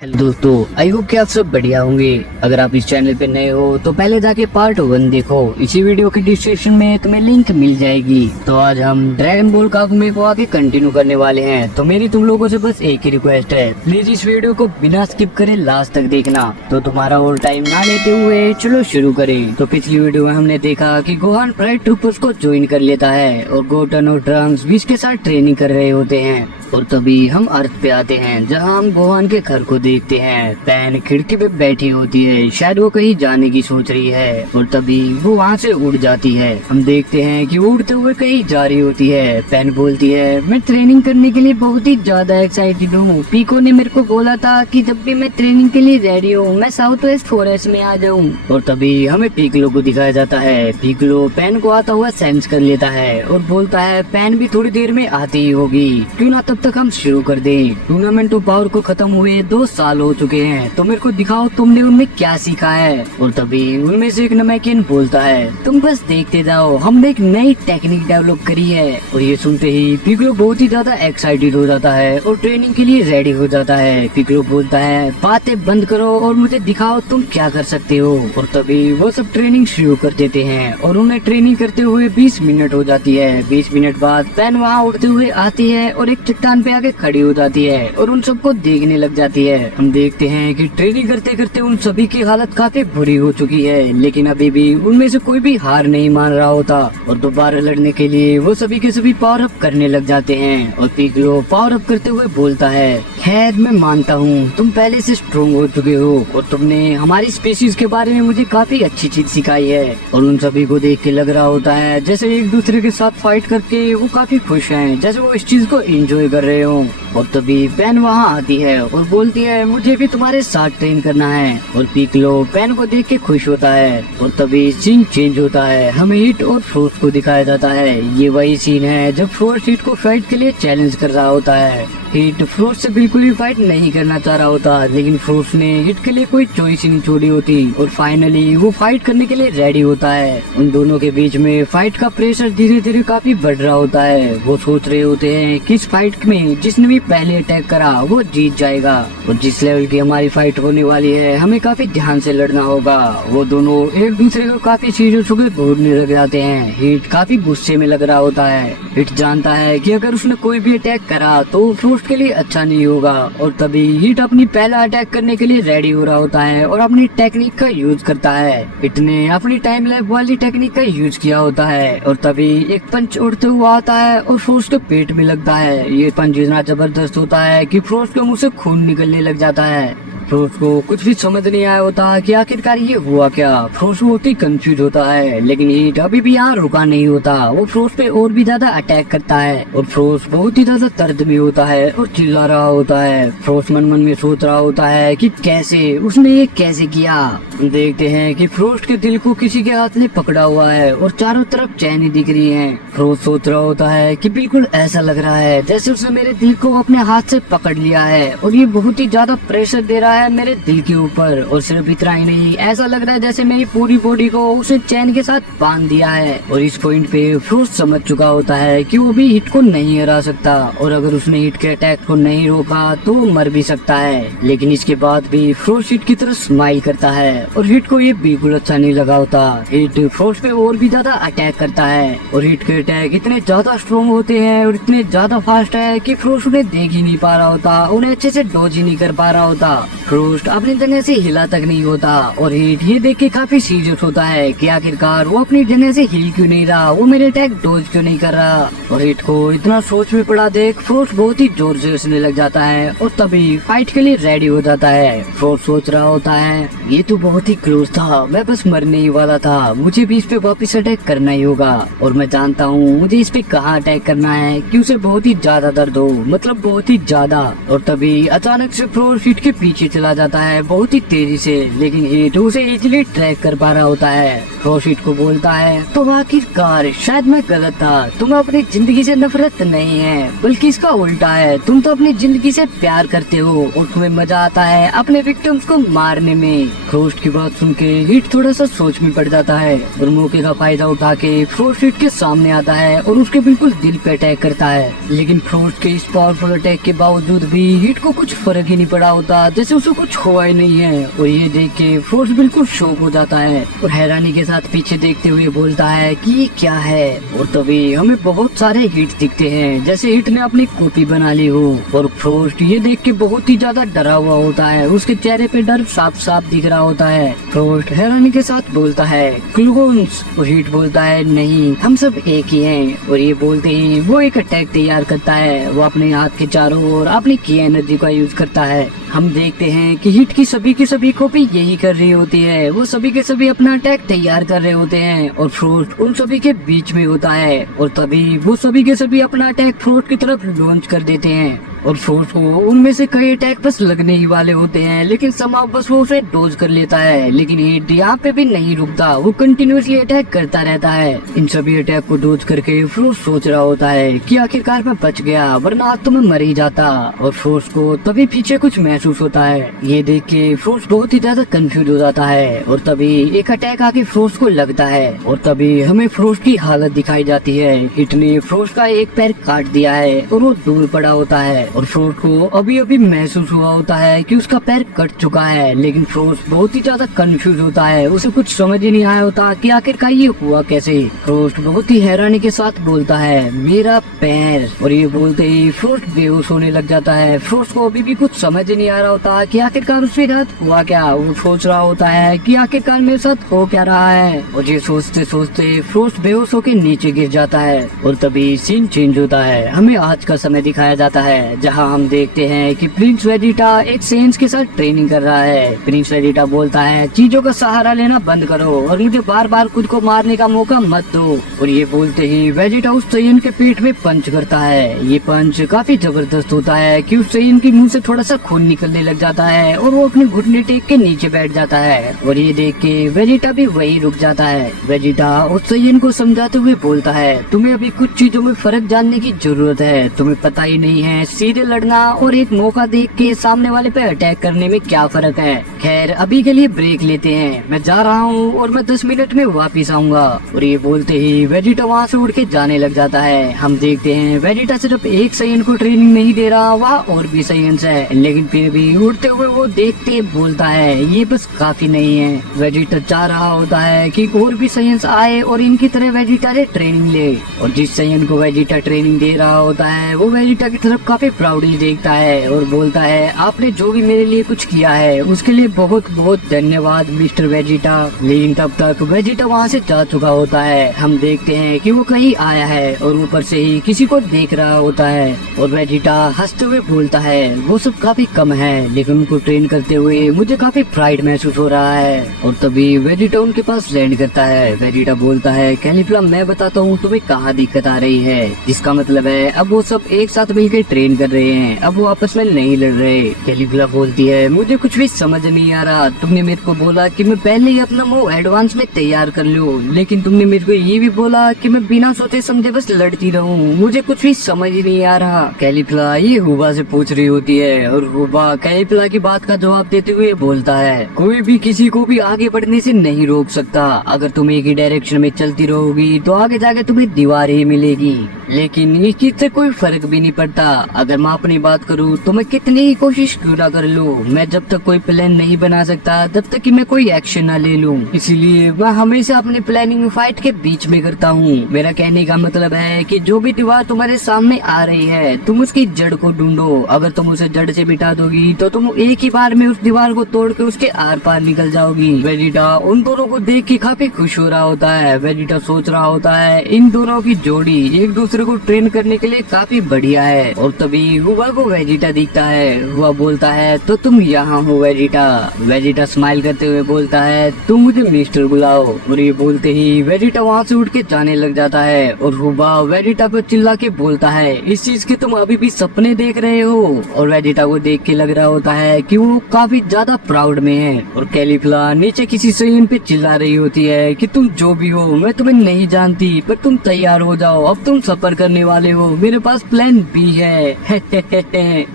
Hello दोस्तों, I hope कि आप सब बढ़िया होंगे। अगर आप इस चैनल पे नए हो तो पहले जाके पार्ट 1 देखो। इसी वीडियो के डिस्क्रिप्शन में तुम्हें लिंक मिल जाएगी। तो आज हम ड्रैगन बॉल कागुमे को आगे कंटिन्यू करने वाले हैं। तो मेरी तुम लोगों से बस एक ही रिक्वेस्ट है, प्लीज इस वीडियो को बिना स्किप करे लास्ट तक देखना। तो तुम्हारा और टाइम ना लेते हुए चलो शुरू करें। तो पिछली वीडियो में हमने देखा कि गोहान प्राइड ट्रूपर्स को ज्वाइन कर लेता है और गोटन और ट्रंक्स बीच के साथ ट्रेनिंग कर रहे होते हैं। और तभी हम अर्थ पे आते हैं, जहां हम गोहान के घर को देखते हैं। पैन खिड़की पे बैठी होती है, शायद वो कहीं जाने की सोच रही है। और तभी वो वहां से उड़ जाती है। हम देखते हैं कि वो उड़ते हुए कहीं जा रही होती है। पैन बोलती है, मैं ट्रेनिंग करने के लिए बहुत ही ज्यादा एक्साइटेड हूँ। पीको ने मेरे को बोला था कि जब भी मैं ट्रेनिंग के लिए रेडी हूँ मैं साउथ वेस्ट फॉरेस्ट में आ जाऊँ। और तभी हमें पिकलो को दिखाया जाता है। पिकलो पैन को आता हुआ सेंस कर लेता है और बोलता है, पैन भी थोड़ी देर में आती ही होगी, क्यों ना तब तक हम शुरू कर दें। टूर्नामेंट ऑफ पावर को खत्म हुए 2 साल हो चुके हैं, तो मेरे को दिखाओ तुमने उनमें क्या सीखा है। और तभी उनमें से एक नमैकिन बोलता है, तुम बस देखते जाओ, हमने एक नई टेक्निक डेवलप करी है। और ये सुनते ही पिकलो बहुत ही ज्यादा एक्साइटेड हो जाता है और ट्रेनिंग के लिए रेडी हो जाता है। पिकलो बोलता है, बातें बंद करो और मुझे दिखाओ तुम क्या कर सकते हो। और तभी वो सब ट्रेनिंग शुरू कर देते हैं और उन्हें ट्रेनिंग करते हुए 20 मिनट हो जाती है। 20 मिनट बाद पैन वहाँ उड़ते हुए आती है और एक चट्टान पे आके खड़ी हो जाती है और उन सबको देखने लग जाती है। हम देखते हैं कि ट्रेनिंग करते करते उन सभी की हालत काफी बुरी हो चुकी है, लेकिन अभी भी उनमें से कोई भी हार नहीं मान रहा होता। और दोबारा लड़ने के लिए वो सभी के सभी पावर अप करने लग जाते हैं। और पिकलो पावर अप करते हुए बोलता है, खैर मैं मानता हूँ तुम पहले से स्ट्रोंग हो चुके हो और तुमने हमारी स्पीशीज के बारे में मुझे काफी अच्छी चीज सिखाई है। और उन सभी को देख के लग रहा होता है जैसे एक दूसरे के साथ फाइट करके वो काफी खुश हैं, जैसे वो इस चीज को एंजॉय कर रहे हो। और तभी पैन वहाँ आती है और बोलती है, मुझे भी तुम्हारे साथ ट्रेन करना है। और पिकलो पैन को देख के खुश होता है। और तभी सीन चेंज होता है, हमें हिट और फ्रोस्ट को दिखाया जाता है। ये वही सीन है जब फ्रोस्ट हिट को फाइट के लिए चैलेंज कर रहा होता है। हिट फ्रोस्ट से बिल्कुल भी फाइट नहीं करना चाह रहा होता, लेकिन फ्रोस्ट ने हिट के लिए कोई चॉइस ही नहीं छोड़ी होती। और फाइनली वो फाइट करने के लिए रेडी होता है। उन दोनों के बीच में फाइट का प्रेशर धीरे धीरे काफी बढ़ रहा होता है। वो सोच रहे होते हैं कि इस फाइट में जिसने भी पहले अटैक करा वो जीत जाएगा। और जिस लेवल की हमारी फाइट होने वाली है हमें काफी ध्यान से लड़ना होगा। वो दोनों एक दूसरे को काफी चीजों से घूरने लग जाते हैं। हिट काफी गुस्से में लग रहा होता है। हिट जानता है कि अगर उसने कोई भी अटैक करा तो फ्रोस्ट के लिए अच्छा नहीं होगा। और तभी हिट अपनी पहला अटैक करने के लिए रेडी हो रहा होता है और अपनी टेक्निक का यूज करता है। हिट ने अपनी टाइम लैप वाली टेक्निक का यूज किया होता है। और तभी एक पंच उड़ते हुआ आता है और फ्रोस्ट के पेट में लगता है। ये पंच इतना जबरदस्त होता है कि फ्रोस्ट के मुंह से खून निकलने लग जाता है। फ्रोस्ट को कुछ भी समझ नहीं आया होता कि आखिरकार ये हुआ क्या। फ्रोस्ट बहुत ही कंफ्यूज होता है, लेकिन हिट अभी भी यहाँ रुका नहीं होता। वो फ्रोस्ट पे और भी ज्यादा अटैक करता है और फ्रोस्ट बहुत ही ज्यादा दर्द में होता है और चिल्ला रहा होता है। फ्रोस्ट मन मन में सोच रहा होता है कि कैसे उसने ये कैसे किया। देखते हैं कि फ्रोस्ट के दिल को किसी के हाथ ने पकड़ा हुआ है और चारों तरफ चैनी दिख रही है। फ्रोस्ट सोच रहा होता है कि बिल्कुल ऐसा लग रहा है जैसे उसने मेरे दिल को अपने हाथ से पकड़ लिया है और ये बहुत ही ज्यादा प्रेशर दे रहा है मेरे दिल के ऊपर। और सिर्फ इतना ही नहीं, ऐसा लग रहा है जैसे मेरी पूरी बॉडी को उसे चैन के साथ बांध दिया है। और इस पॉइंट पे फ्रोस्ट समझ चुका होता है कि वो भी हिट को नहीं हरा सकता और अगर उसने हिट के अटैक को नहीं रोका तो वो मर भी सकता है। लेकिन इसके बाद भी फ्रोस्ट हिट की तरफ स्माइल करता है और हिट को ये बिल्कुल अच्छा नहीं लगा होता। हिट फ्रोस्ट पे और भी ज्यादा अटैक करता है और हिट के अटैक इतने ज्यादा स्ट्रॉन्ग होते हैं और इतने ज्यादा फास्ट है कि फ्रोस्ट उन्हें देख ही नहीं पा रहा होता, उन्हें अच्छे से डॉज ही नहीं कर पा रहा होता। फ्रोस्ट अपनी जगह से हिला तक नहीं होता और हिट ये देख के काफी सीरियस होता है कि आखिरकार वो अपनी जगह से हिल क्यों नहीं रहा, वो मेरे अटैक डॉज क्यों नहीं कर रहा। और हिट को इतना सोच में पड़ा देख फ्रोस्ट बहुत ही जोर से हंसने लग जाता है और तभी फाइट के लिए रेडी हो जाता है। फ्रोस्ट सोच रहा होता है, ये तो बहुत ही क्लोज था, मैं बस मरने ही वाला था, मुझे भी इस पे वापस अटैक करना ही होगा। और मैं जानता हूँ मुझे इस पे कहाँ अटैक करना है कि उसे बहुत ही ज्यादा दर्द हो, मतलब बहुत ही ज्यादा। और तभी अचानक से फ्रोस्ट हिट के पीछे चला जाता है बहुत ही तेजी से, लेकिन हिट उसे इजीली ट्रैक कर पा रहा होता है। फ्रोस्ट हिट को बोलता है, तुम आखिरकार शायद मैं गलत था, तुम्हें अपनी जिंदगी से नफरत नहीं है बल्कि इसका उल्टा है, तुम तो अपनी जिंदगी से प्यार करते हो और तुम्हें मजा आता है अपने विक्टिम्स को मारने में। फ्रोस्ट की बात सुन के हिट थोड़ा सा सोच में पड़ जाता है और मौके का फायदा उठा के फ्रोस्ट हिट के सामने आता है और उसके बिल्कुल दिल पे अटैक करता है। लेकिन फ्रोस्ट के इस पावरफुल अटैक के बावजूद भी हिट को कुछ फर्क ही नहीं पड़ा होता, जैसे उसे तो कुछ हुआ ही नहीं है। और ये देख के फ्रोस्ट बिल्कुल शॉक हो जाता है और हैरानी के साथ पीछे देखते हुए बोलता है कि ये क्या है। और तभी हमें बहुत सारे हिट दिखते हैं, जैसे हिट ने अपनी कॉपी बना ली हो। और फ्रोस्ट ये देख के बहुत ही ज्यादा डरा हुआ होता है, उसके चेहरे पे डर साफ साफ दिख रहा होता है। फ्रोस्ट हैरानी के साथ बोलता है क्लोन्स, और हिट बोलता है नहीं, हम सब एक ही हैं। और ये बोलते ही वो एक अटैक तैयार करता है। वो अपने हाथ के चारों ओर अपनी की एनर्जी का यूज करता है। हम देखते हैं कि हिट की सभी कॉपी यही कर रही होती है, वो सभी के सभी अपना अटैक तैयार कर रहे होते हैं और फ्रोस्ट उन सभी के बीच में होता है। और तभी वो सभी के सभी अपना अटैक फ्रोस्ट की तरफ लॉन्च कर देते हैं और फ्रोस्ट को उनमें से कई अटैक बस लगने ही वाले होते हैं, लेकिन समाव बस वो उसे डोज कर लेता है। लेकिन हिट यहाँ पे भी नहीं रुकता, वो कंटिन्यूअसली अटैक करता रहता है। इन सभी अटैक को डोज करके फ्रोस्ट सोच रहा होता है कि आखिरकार मैं बच गया, वरना आज तो मैं मर ही जाता। और फ्रोस्ट को तभी पीछे कुछ महसूस होता है। ये देख के फ्रोस्ट बहुत ही ज्यादा कंफ्यूज हो जाता है और तभी एक अटैक आके फ्रोस्ट को लगता है। और तभी हमें फ्रोस्ट की हालत दिखाई जाती है। हिट ने फ्रोस्ट का एक पैर काट दिया है और वो दूर पड़ा होता है और फ्रोस्ट को अभी अभी महसूस हुआ होता है कि उसका पैर कट चुका है। लेकिन फ्रोस्ट बहुत ही ज्यादा कंफ्यूज होता है, उसे कुछ समझ ही नहीं आया होता कि आखिरकार ये हुआ कैसे। फ्रोस्ट बहुत ही हैरानी के साथ बोलता है मेरा पैर, और ये बोलते ही फ्रोस्ट बेहोश होने लग जाता है। फ्रोस्ट को अभी भी कुछ समझ ही नहीं आ रहा होता कि आखिरकार उसके साथ हुआ क्या। वो सोच रहा होता है कि आखिरकार मेरे साथ हो क्या रहा है। और ये सोचते सोचते फ्रोस्ट बेहोश होकर नीचे गिर जाता है। और तभी सीन चेंज होता है, हमें आज का समय दिखाया जाता है, जहाँ हम देखते हैं कि प्रिंस वेजिटा एक सेंस के साथ ट्रेनिंग कर रहा है। प्रिंस वेजिटा बोलता है चीजों का सहारा लेना बंद करो और मुझे बार बार खुद को मारने का मौका मत दो। और ये बोलते ही वेजिटा उस सेयन के पेट में पंच करता है। ये पंच काफी जबरदस्त होता है कि उस सेयन के मुंह से थोड़ा सा खून निकलने लग जाता है और वो अपने घुटने टेक के नीचे बैठ जाता है। और ये देख के वेजिटा भी वही रुक जाता है। वेजिटा उस सेयन को समझाते हुए बोलता है तुम्हें अभी कुछ चीजों में फर्क जानने की जरूरत है। तुम्हें पता ही नहीं है सीधे लड़ना और एक मौका देख के सामने वाले पे अटैक करने में क्या फर्क है। खैर अभी के लिए ब्रेक लेते हैं, मैं जा रहा हूँ और मैं 10 मिनट में वापिस आऊंगा। और ये बोलते ही वेजिटा वहाँ से उड़ के जाने लग जाता है। हम देखते हैं वेजिटा सिर्फ एक सेयन को ट्रेनिंग नहीं दे रहा, वहाँ और भी सेयन्स है, लेकिन फिर भी उड़ते हुए वो देखते बोलता है ये बस काफी नहीं है। वेजिटा चाह रहा होता है कि और भी सेयन्स आए और इनकी तरह वेजिटा से ट्रेनिंग ले। और जिस सेयन को वेजिटा ट्रेनिंग दे रहा होता है वो वेजिटा की तरफ काफी प्राउडली देखता है और बोलता है आपने जो भी मेरे लिए कुछ किया है उसके लिए बहुत बहुत धन्यवाद मिस्टर वेजिटा। लेकिन तब तक वेजिटा वहाँ से जा चुका होता है। हम देखते हैं कि वो कहीं आया है और ऊपर से ही किसी को देख रहा होता है और वेजिटा हंसते हुए बोलता है वो सब काफी कम है, लेकिन उनको ट्रेन करते हुए मुझे काफी प्राइड महसूस हो रहा है। और तभी वेजिटा उनके पास लैंड करता है। वेजिटा बोलता है कैलीफ्ला मैं बताता हूँ तुम्हें कहाँ दिक्कत आ रही है। जिसका मतलब है अब वो सब एक साथ मिलकर ट्रेन कर रहे हैं, अब वो आपस में नहीं लड़ रहे। कैलीफ्ला बोलती है मुझे कुछ भी समझ नहीं आ रहा, तुमने मेरे को बोला कि मैं पहले ही अपना मूव एडवांस में तैयार कर लूं, लेकिन तुमने मेरे को ये भी बोला कि मैं बिना सोचे समझे बस लड़ती रहूं, मुझे कुछ भी समझ ही नहीं आ रहा। कैलीफ्ला ये हुबा से पूछ रही होती है और हुबा कैलीफ्ला की बात का जवाब देते हुए बोलता है कोई भी किसी को भी आगे बढ़ने से नहीं रोक सकता। अगर तुम एक ही डायरेक्शन में चलती रहोगी तो आगे जाके तुम्हें दीवार ही मिलेगी, लेकिन इस चीज से कोई फर्क भी नहीं पड़ता। अगर मैं अपनी बात करूँ तो मैं कितनी ही कोशिश क्यों ना कर लूँ, मैं जब तक कोई प्लान नहीं बना सकता तब तक कि मैं कोई एक्शन ना ले लूँ। इसीलिए मैं हमेशा अपनी प्लानिंग फाइट के बीच में करता हूँ। मेरा कहने का मतलब है कि जो भी दीवार तुम्हारे सामने आ रही है तुम उसकी जड़ को ढूंढो। अगर तुम उसे जड़ से मिटा दोगी तो तुम एक ही बार में उस दीवार को तोड़ के उसके आर पार निकल जाओगी। वेजिटा उन दोनों को देख के काफी खुश हो रहा होता है। वेजिटा सोच रहा होता है इन दोनों की जोड़ी एक दूसरे को ट्रेन करने के लिए काफी बढ़िया है। और तभी हुआ को वेजिटा दिखता है। हुआ बोलता है तो तुम यहाँ हो वेजिटा। वेजिटा स्माइल करते हुए बोलता है तुम मुझे मिस्टर बुलाओ। और ये बोलते ही वेजिटा वहाँ से उठ के जाने लग जाता है और हुआ वेजिटा को चिल्ला के बोलता है इस चीज के तुम अभी भी सपने देख रहे हो। और वेजिटा को देख के लग रहा होता है कि वो काफी ज्यादा प्राउड में है। और कैलीफ्ला नीचे किसी सेयन पे चिल्ला रही होती है कि तुम जो भी हो मैं तुम्हें नहीं जानती, पर तुम तैयार हो जाओ, अब तुम सफर ऊपर करने वाले हो, मेरे पास प्लान बी है।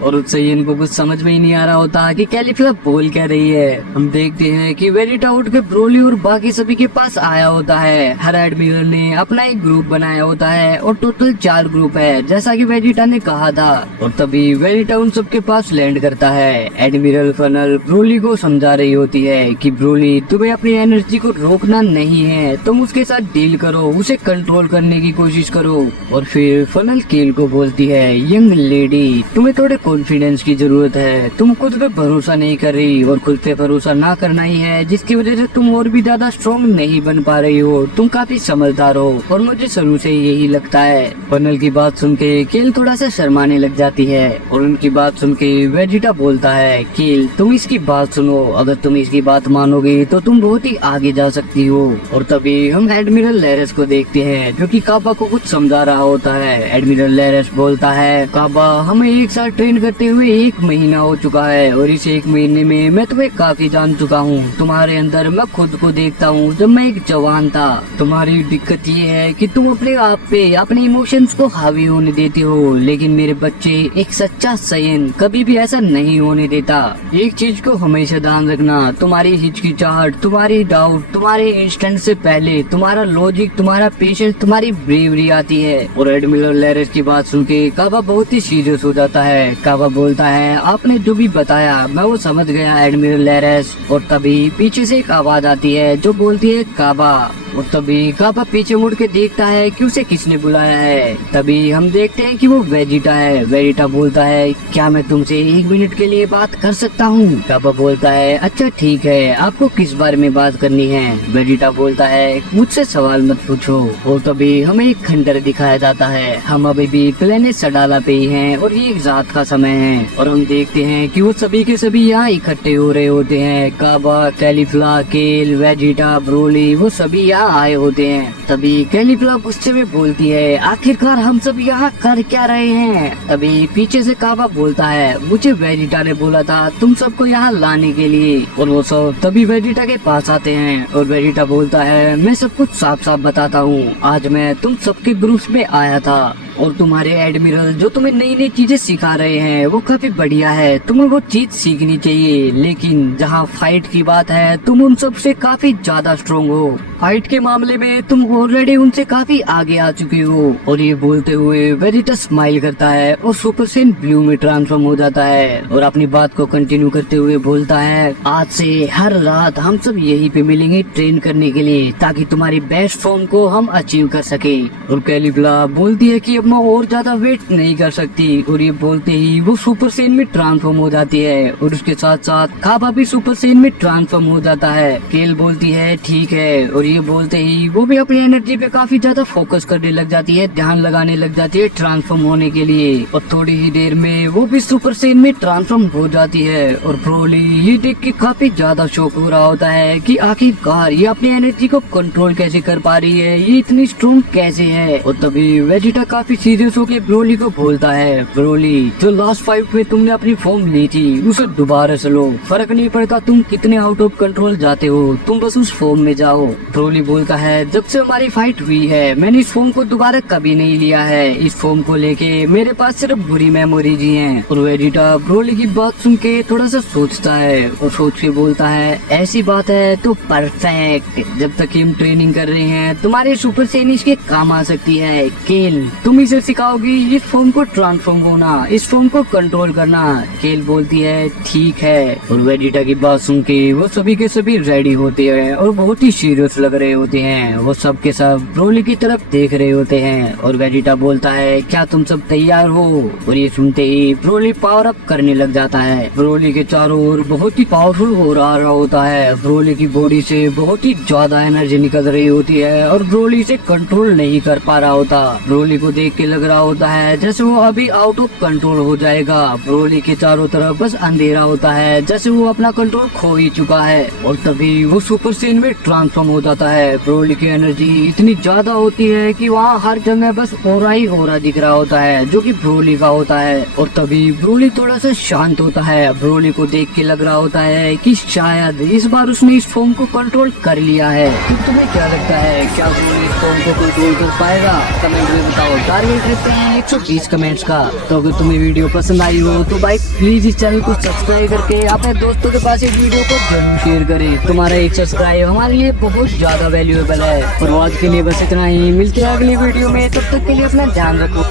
और उससे इनको कुछ समझ में ही नहीं आ रहा होता कि कैलीफिला बोल क्या रही है। हम देखते हैं कि वेजिटा उठ के ब्रोली और बाकी सभी के पास आया होता है। हर एडमिरल ने अपना एक ग्रुप बनाया होता है और टोटल 4 ग्रुप है जैसा कि वेजिटा ने कहा था। और तभी वेजिटा उन सबके पास लैंड करता है। एडमिरल फनल ब्रोली को समझा रही होती है कि ब्रोली तुम्हें अपनी एनर्जी को रोकना नहीं है, तुम उसके साथ डील करो, उसे कंट्रोल करने की कोशिश करो। और फिर फनल केल को बोलती है, यंग लेडी तुम्हें थोड़े कॉन्फिडेंस की जरूरत है, तुम खुद पे भरोसा नहीं कर रही और खुद पे भरोसा ना करना ही है जिसकी वजह से तुम और भी ज्यादा स्ट्रॉन्ग नहीं बन पा रही हो। तुम काफी समझदार हो और मुझे शुरू से यही लगता है। फनल की बात सुन के केल थोड़ा सा शर्माने लग जाती है और उनकी बात सुन के वेजिटा बोलता है, केल तुम इसकी बात सुनो, अगर तुम इसकी बात मानोगे तो तुम बहुत ही आगे जा सकती हो। और तभी हम एडमिरल लेरेस को देखते हैं जो कि काबा को कुछ समझा रहा होता है। एडमिरल लेरेस बोलता है, काबा हमें एक साथ ट्रेन करते हुए 1 महीना हो चुका है और इस 1 महीने में मैं तुम्हें काफी जान चुका हूँ। तुम्हारे अंदर मैं खुद को देखता हूँ जब मैं एक जवान था। तुम्हारी दिक्कत ये है कि तुम अपने आप पे अपने इमोशंस को हावी होने देते हो, लेकिन मेरे बच्चे एक सच्चा सयन कभी भी ऐसा नहीं होने देता। एक चीज को हमेशा ध्यान रखना, तुम्हारी हिचकिचाहट, तुम्हारी डाउट, तुम्हारे इंस्टेंट से पहले तुम्हारा लॉजिक, तुम्हारा पेशेंस, तुम्हारी ब्रेवरी आती है। और एडमिरल लेरेस की बात सुन के काबा बहुत ही सीरियस हो जाता है। काबा बोलता है, आपने जो भी बताया मैं वो समझ गया एडमिरल लेरेस। और तभी पीछे से एक आवाज आती है जो बोलती है, काबा। और तभी काबा पीछे मुड़ के देखता है कि उसे किसने बुलाया है। तभी हम देखते हैं कि वो वेजिटा है। वेजिटा बोलता है, क्या मैं तुमसे 1 मिनट के लिए बात कर सकता हूँ? काबा बोलता है, अच्छा ठीक है, आपको किस बारे में बात करनी है? वेजिटा बोलता है, मुझसे सवाल मत पूछो। और तभी हमें एक खंडर दिखाया जाता है। हम अभी भी प्लेनेट सडाला पे ही हैं और ये एक रात का समय है। और हम देखते हैं कि वो सभी के सभी यहाँ इकट्ठे हो रहे होते हैं। काबा, कैलीफ्ला, केल, वेजिटा, ब्रोली वो सभी यहाँ आए होते हैं। तभी कैलीफ्ला गुस्से में बोलती है, आखिरकार हम सब यहाँ कर क्या रहे हैं? तभी पीछे से काबा बोलता है, मुझे वेजिटा ने बोला था तुम सबको यहाँ लाने के लिए। और वो सब तभी वेजिटा के पास आते हैं और वेजिटा बोलता है, मैं सब कुछ साफ साफ बताता हूँ, आज मैं तुम सबके ग्रुप्स में आया था और तुम्हारे एडमिरल जो तुम्हें नई नई चीजें सिखा रहे हैं वो काफी बढ़िया है, तुम्हें वो चीज सीखनी चाहिए। लेकिन जहाँ फाइट की बात है तुम उन सब से काफी ज्यादा स्ट्रॉन्ग हो, फाइट के मामले में तुम ऑलरेडी उनसे काफी आगे आ चुके हो। और ये बोलते हुए वेजिटा स्माइल करता है और सुपर सेन ब्लू में ट्रांसफॉर्म हो जाता है और अपनी बात को कंटिन्यू करते हुए बोलता है, आज से हर रात हम सब यहीं पे मिलेंगे ट्रेन करने के लिए ताकि तुम्हारी बेस्ट फॉर्म को हम अचीव कर सके। और कैलीफ्ला बोलती है कि मैं और ज्यादा वेट नहीं कर सकती और ये बोलते ही वो सुपर सेन में ट्रांसफॉर्म हो जाती है और उसके साथ साथ काबा भी सुपर सेन में ट्रांसफॉर्म हो जाता है। केल बोलती है ठीक है और ये बोलते ही वो भी अपनी एनर्जी पे काफी ज्यादा फोकस करने लग जाती है, ध्यान लगाने लग जाती है ट्रांसफॉर्म होने के लिए। और थोड़ी ही देर में वो भी सुपर सेन में ट्रांसफॉर्म हो जाती है और ब्रोली ये देख के काफी ज्यादा शॉक हो रहा होता है कि आखिरकार ये अपनी एनर्जी को कंट्रोल कैसे कर पा रही है, ये इतनी स्ट्रॉन्ग कैसे है। और तभी वेजिटा काफी सीरियस होकर ब्रोली को बोलता है, ब्रोली जो लास्ट फाइट में तुमने अपनी फॉर्म ली थी उसे दोबारा से लो, फर्क नहीं पड़ता तुम कितने आउट ऑफ कंट्रोल जाते हो, तुम बस उस फॉर्म में जाओ। ब्रोली बोलता है, जब से हमारी फाइट हुई है मैंने इस फॉर्म को दोबारा कभी नहीं लिया है, इस फॉर्म को लेके मेरे पास सिर्फ बुरी मेमोरीज ही हैं। और वेजिटा ब्रोली की बात सुन के थोड़ा सा सोचता है और सोच के बोलता है, ऐसी बात है तो परफेक्ट, जब तक हम ट्रेनिंग कर रहे हैं तुम्हारे सुपर सेन इसके काम आ सकती है। केल तुम इसे सिखाओगी इस फॉर्म को ट्रांसफॉर्म होना, इस फॉर्म को कंट्रोल करना। केल बोलती है ठीक है। और वेजिटा की बात सुन के वो सभी के सभी रेडी होते हैं और बहुत ही सीरियस लग रहे होते हैं। वो सब के सब ब्रोली की तरफ देख रहे होते हैं और वेजिटा बोलता है, क्या तुम सब तैयार हो? और ये सुनते ही ब्रोली पावर अप करने लग जाता है। ब्रोली के चारों ओर बहुत ही पावरफुल हो रहा होता है। ब्रोली की बॉडी से बहुत ही ज्यादा एनर्जी निकल रही होती है और ब्रोली से कंट्रोल नहीं कर पा रहा होता। ब्रोली को देख के लग रहा होता है जैसे वो अभी आउट ऑफ कंट्रोल हो जाएगा। ब्रोली के चारों तरफ बस अंधेरा होता है जैसे वो अपना कंट्रोल खो ही चुका है। और तभी वो सुपर सेन में ट्रांसफॉर्म हो जाता है। ब्रोली की एनर्जी इतनी ज्यादा होती है कि वहाँ हर जगह बस ओरा ही ओरा दिख रहा होता है जो कि ब्रोली का होता है। और तभी ब्रोली थोड़ा सा शांत होता है। ब्रोली को देख के लग रहा होता है कि शायद इस बार उसने इस फॉर्म को कंट्रोल कर लिया है। तो तुम्हें क्या लगता है, क्या ब्रोली इस फॉर्म को कंट्रोल कर पाएगा? कमेंट में बताओ। टारगेट रखते हैं 120 कमेंट्स का। तो अगर तुम्हें वीडियो पसंद आई हो तो भाई प्लीज इस चैनल को सब्सक्राइब करके अपने दोस्तों के पास इस वीडियो को जरूर शेयर करें। तुम्हारा एक सब्सक्राइब हमारे लिए बहुत ज्यादा वैल्यूएबल है। और आज के लिए बस इतना ही, मिलते हैं अगली वीडियो में, तब तक के लिए अपना ध्यान रखो।